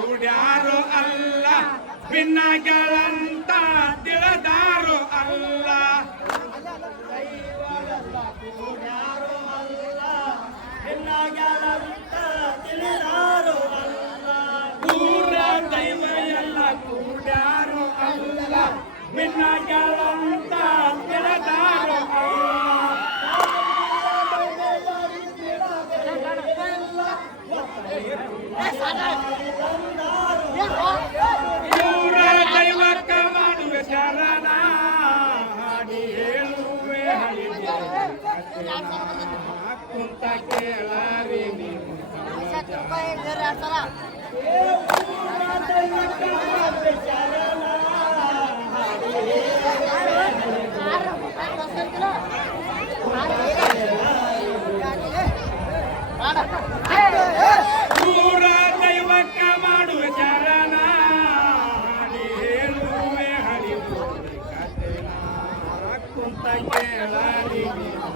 ಕೂಡ್ಯಾರೋ ಅಲ್ಲ ಭಿನ್ನಗಳಂತ ತಿಳಿದಾರೋ ಅಲ್ಲ ಕೂಡ್ಯಾರೋ ಅಲ್ಲ ಭಿನ್ನಗಳಂತ ತಿಳಿದಾರೋ ಅಲ್ಲ ಪೂರ ದೈವ ಎಲ್ಲ ಕೂಡ್ಯಾರೋ ಅಲ್ಲ ಭಿನ್ನಗಳಂತ ತಿಳಿದಾರೋ ಪೂರ ದೈವಕ್ಕ ಮಾಡುವೆ ಶರಣ ಹಾಡಿ ಹೇಳುವೆ ಕುಂತ ಕೇಳಾರಿ ನೀವು ಪೂರ ದೈವಕ್ಕ ಮಾಡುವೆ ಶರಣ ಹಾಡಿ ಹೇಳುವೆ ಹರಿದು ಕಥೆನ ಕುಂತ ಕೇಳಾರಿ ನೀವು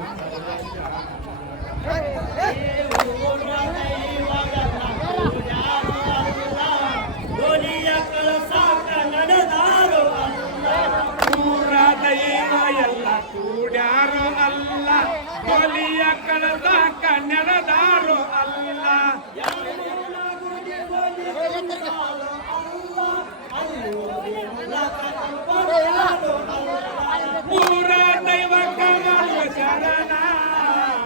ಗೋಲಿಯ ಕಳಸಾಕ ನಡೆದಾರೋ ಅಲ್ಲ ಪೂರ ದೈವ ಎಲ್ಲ ಕೂಡ್ಯಾರೋ ಅಲ್ಲ ಗೋಲಿಯ ಕಳಸಾಕ ನಡೆದಾರೋ ಅಲ್ಲ ಪೂರ ದೈವಕ್ಕ ಮಾಡುವ ಶರಣ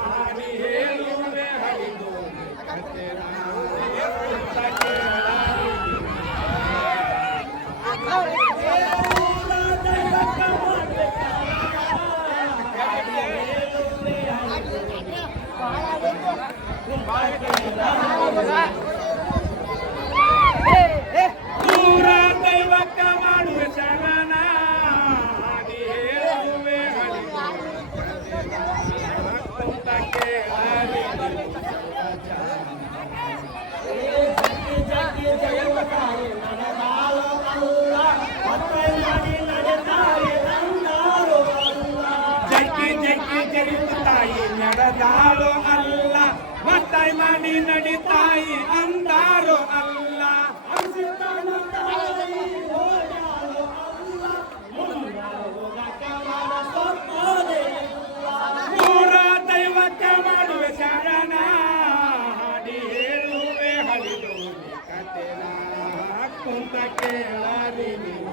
ಹಾಡಿ ಹೇಳುವೆ ಹರಿದು ಕಥೆನ ಕುಂತ ಕೇಳಾರಿ ಪೂರ ದೈವಕ್ಕ ಮಾಡುವೆ ಶರಣ ಹಾಡಿ ಹೇಳುವೆ ಹರಿದು ಕುಂತ ಕೇಳಾರಿ ಜಗ್ಗಿ ಜಗ್ಗಿ ಜರಿತಾಯಿ ನಡೆದಾರೋ ಅಲ್ಲ ಮತ್ತಾಯಿ ಮಾಡಿ ನಡಿತಾಯಿ ಅಂದಾರೋ ಅಲ್ಲ ಪೂರ ದೈವಕ್ಕೆ ಮಾಡುವೆ ಶರಣ ಹಾಡಿ ಹೇಳುವೆ ಹರಿದು ಕಥೆನ ಕುಂತ ಕೇಳಾರಿ ನೀವು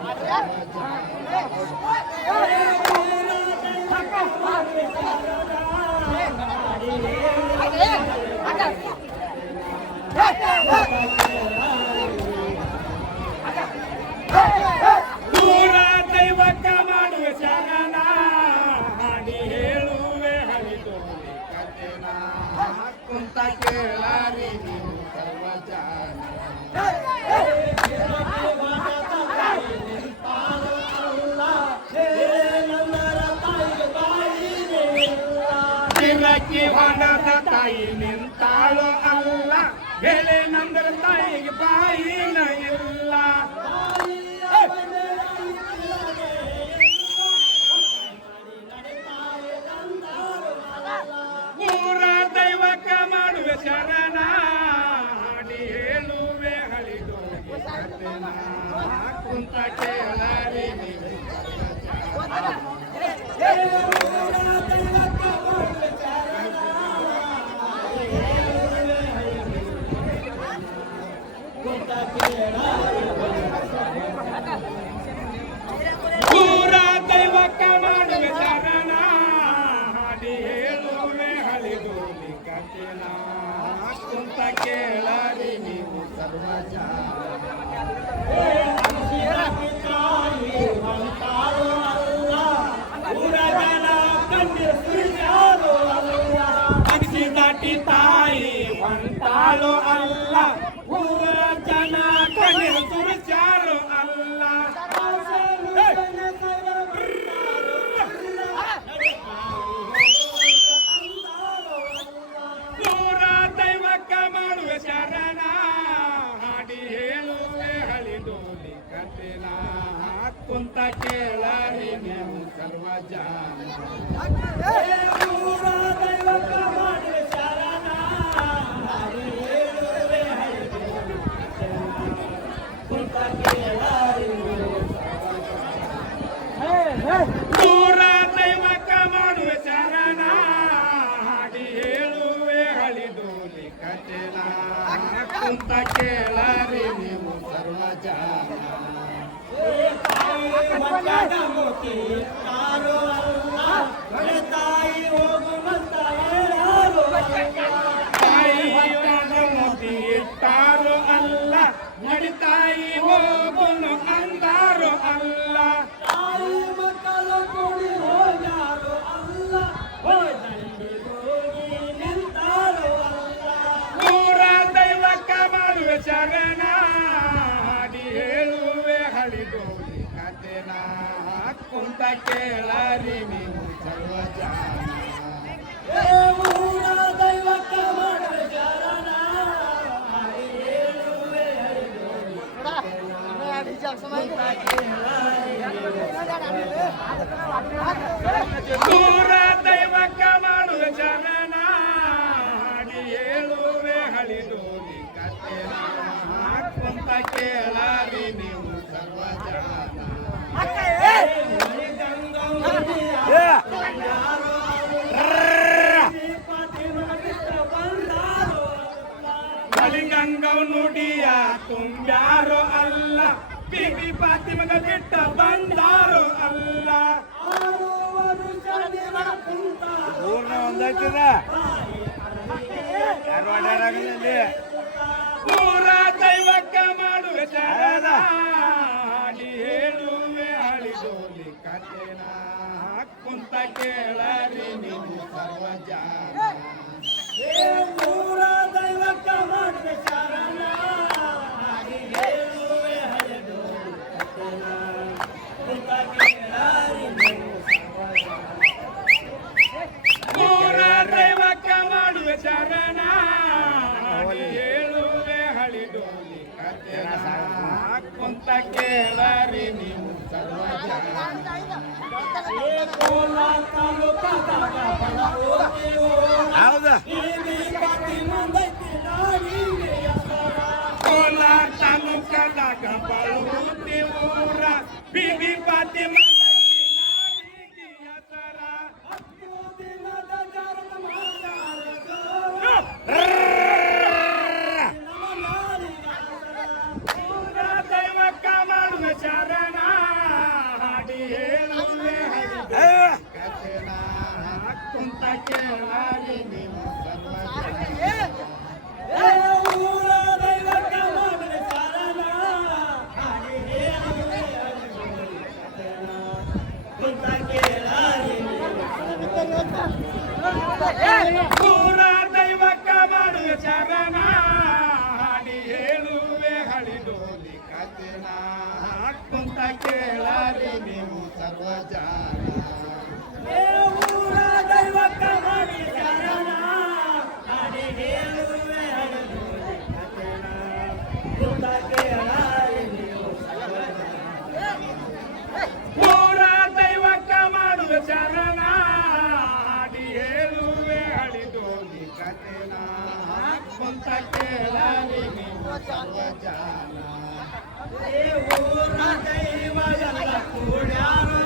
ಪೂರ ದೈವಕ್ಕ ಮಾಡುವೆ ಶರಣ ಹಾಡಿ ಹೇಳುವೆ ಹರಿದು ಕಥೆನ ಕುಂತ ಕೇಳಾರಿ ನೀವು ಸರ್ವಜನ ಗಿರಕಿ ಹೊಣದ ತಾಯಿ ನಿಂತಾಳೋ ಅಲ್ಲ ಬೆಲೆ ನಂದರ ತಾಯಿಗೆ ಬಾಯಿನ ಇಲ್ಲ ಪೂರ ದೈವಕ್ಕ ಮಾಡುವೆ ಶರಣ ಹಾಡಿ ಹೇಳುವೆ ಹರಿದು ಕಥೆನ ಕುಂತ ಕೇಳಾರಿ ನೀವು ಪೂರ ದೈವಕ್ಕ ಮಾಡುವೆ ಶರಣ ಹಾಡಿ ಹೇಳುವೆ ಹರಿಗೋಲಿ ಕಥೆನ ಕುಂತ ಕೇಳಾರಿ ನೀವು ಸರ್ವಜನ ದಾಟಿ ತಾಯಿ ಹೊಂಟಾಳೋ ಅಲ್ಲ ಊರ ಜನ ಕಣ್ಣೀರು ಸುರಿಸ್ಯಾರೋ ಅಲ್ಲ ಪೂರ ದೈವಕ್ಕ ಮಾಡುವೆ ಶರಣ ಹಾಡಿ ಹೇಳುವೆ ಹರಿದೋಲಿ ಕಥೆನ ಕುಂತ ಕೇಳಾರಿ ನೀವು ಸರ್ವಜನ ಕುಂತ ಕೇಳರಿ ನೀವು ಸರ್ವ ಜನ ಯಾರೋ ಅಲ್ಲ ಮನೆ ತಾಯಿ ಹೋಗುವಂತ ಹೇಳಾರು ತಾಯಿ ಮೋದಿ ಇಟ್ಟಾರು ಅಲ್ಲ ನಡಿತಾಯಿ ಹೋಗುನು ಅಂದಾರು ಅಲ್ಲ ತಾಯಿ ಮಕ್ಕಳು ಕೂಡಿ ಹೋಗ್ಯಾರು ಅಲ್ಲ ಹೋಗಿ ನಿಂತಾರು ಅಲ್ಲ ಊರ ದೈವಕ್ಕ ಮಾಡುವೆ ಶರಣ ಹಾಡಿ ಹೇಳುವೆ ಹಳಿಗೋಲಿ ಕಥೆನ ಕುಂತ ಕೇಳರಿ ನೀವು ಸರ್ವ ಜನ ಊರ ದೈವಕ್ಕೆ ಮಾಡುವ ಶರಣ ಹೇಳುವೆ ಊರ ದೈವಕ್ಕ ಮಾಡುವೆ ಶರಣ ಹಾಡಿ ಹೇಳುವೆ ಹಳಿಗೋಲಿ ಕಥೆನ ಕುಂತ ಕೇಳರಿ ನೀವು ಸರ್ವ ಜನ ಕಲಿಗಂಗವ್ ನುಡಿಯ ತುಂಬ್ಯಾರೋ ಅಲ್ಲ ಬಿಬಿ ಪಾತಿಮಗ ಬಿಟ್ಟ ಬಂದಾರೋ ಅಲ್ಲ ಊರ್ನ ಒಂದಾಯ್ತದ ಯಾರು ಅಡ್ಡಾಡಾಗಲಿ ಊರ ದೈವಕ್ಕ ಮಾಡುವೆ ಶರಣ ಹಾಡಿ ಹೇಳುವೆ ಹಳಿಗೋಲಿ ಕಥೆನ ಕುಂತ ಕೇಳರಿ ನೀವು ಸರ್ವ ಜನ ಊರ ದೈವಕ್ಕೆ ಮಾಡುವ ಶರಣ ಹೇಳುವೆ ಊರ ದೈವಕ್ಕ ಮಾಡುವೆ ಶರಣ ಹಾಡಿ ಹೇಳುವೆ ಹಳಿಡೋಲಿ ಕಥೆನ ಕುಂತ ಕೇಳರಿ ನೀವು ಸರ್ವ ಜನ ಕೋಲಾರ ತಾಲೂಕಾದಾಗ ಹೌದಾ ಕೋಲಾರ ತಾಲೂಕದಾಗ ಬಳುತಿ ಊರ ಬಿಬಿ ಪಾತಿ ಹೆಸರ ಊರ ದೈವಕ್ಕ ಮಾಡುವೆ ಶರಣ ಹಾಡಿ ಹೇಳುವೆ ಕಥೆನ ಕುಂತ ಕೇಳರಿ ನೀವು ಸರ್ವ ಊರ ದೈವಕ್ಕೆ ಮಾಡುವ ಶರಣ ಕುಂತ ಕೇಳಾರಿ ಊರ ದೈವಕ್ಕ ಮಾಡುವೆ ಶರಣ ಹಾಡಿ ಹೇಳುವೆ ಹಳಿಡೋಲಿ ಕಥೆನ ಕುಂತ ಕೇಳರಿ ನೀವು ಸರ್ವ ಜನ ಊರ ದೈವಕ್ಕೆ ಮಾಡುವ ಶರಣ ಹಾಡಿ ಹೇಳುವೆ ಕುಂತ ಕೇಳಾರಿ ಊರ ದೈವಕ್ಕ ಮಾಡುವೆ ಶರಣ ಹಾಡಿ ಹೇಳುವೆ ಹಳಿಡೋಲಿ ಕಥೆನ ಕುಂತ ಕೇಳರಿ ನೀವು ಸರ್ವ ಜನ ಊರ ದೈವ ಎಲ್ಲ ಕೂಡ್ಯಾರು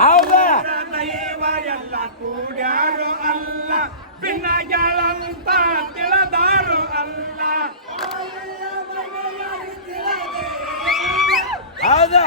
ಹೌದಾ ದೈವ ಎಲ್ಲ ಕೂಡ್ಯಾರು ಅಲ್ಲ ಭಿನ್ನಗಳಂತ ತಿಳಿದಾರು ಅಲ್ಲ ಹೌದಾ